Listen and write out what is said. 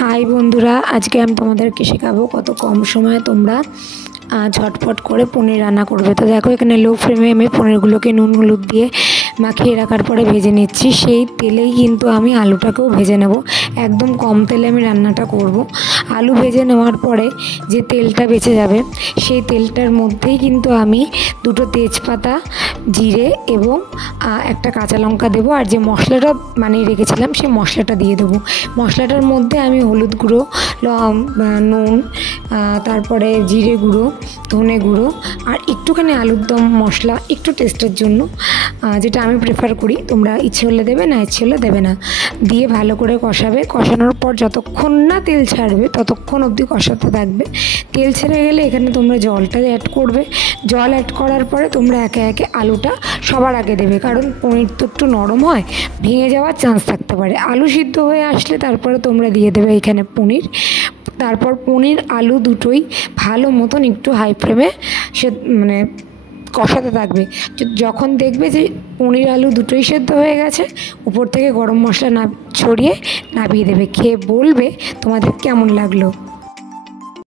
High বন্ধুরা, আজকে আমি তোমাদেরকে শেখাবো কত কম সময়ে তোমরা ঝটফট করে পনির রান্না করবে। তো দেখো, এখানে লো ফ্লেমে আমি পনিরগুলোকে নুন হলুদ দিয়ে মাখিয়ে রাখার পরে ভেজে নিচ্ছি। সেই তেলেই কিন্তু আমি আলুটাকেও ভেজে নেব। একদম কম তেলে আমি রান্নাটা করব। আলু ভেজে নেওয়ার পরে যে তেলটা বেঁচে যাবে, সেই তেলটার মধ্যেই কিন্তু আমি দুটো তেজপাতা, জিরে এবং একটা কাঁচা লঙ্কা দেবো। আর যে মশলাটা বানিয়ে রেখেছিলাম সেই মশলাটা দিয়ে দেবো। মশলাটার মধ্যে আমি হলুদ গুঁড়ো, নুন, তারপরে জিরে গুঁড়ো, ধনে গুঁড়ো আর একটুখানি আলুর দম মশলা, একটু টেস্টের জন্য, যেটা আমি প্রেফার করি। তোমরা ইচ্ছে হলে দেবে, না ইচ্ছে হলে দেবে না। দিয়ে ভালো করে কষাবে। কষানোর পর যতক্ষণ না তেল ছাড়বে ততক্ষণ অবধি কষাতে থাকবে। তেল ছেড়ে গেলে এখানে তোমরা জলটা অ্যাড করবে। জল অ্যাড করার পরে তোমরা একে একে আলুটা সবার আগে দেবে, কারণ পনির তো একটু নরম হয়, ভেঙে যাওয়ার চান্স থাকতে পারে। আলু সিদ্ধ হয়ে আসলে তারপরে তোমরা দিয়ে দেবে এখানে পনির। তারপর পনির আলু দুটোই ভালো মতন একটু হাই ফ্লেমে কষাতে থাকবে। যখন দেখবে যে পনির আলু দুটোই সেদ্ধ হয়ে গেছে, উপর থেকে গরম মশলা ছড়িয়ে নামিয়ে দেবে। খেয়ে বলবে তোমাদের কেমন লাগলো।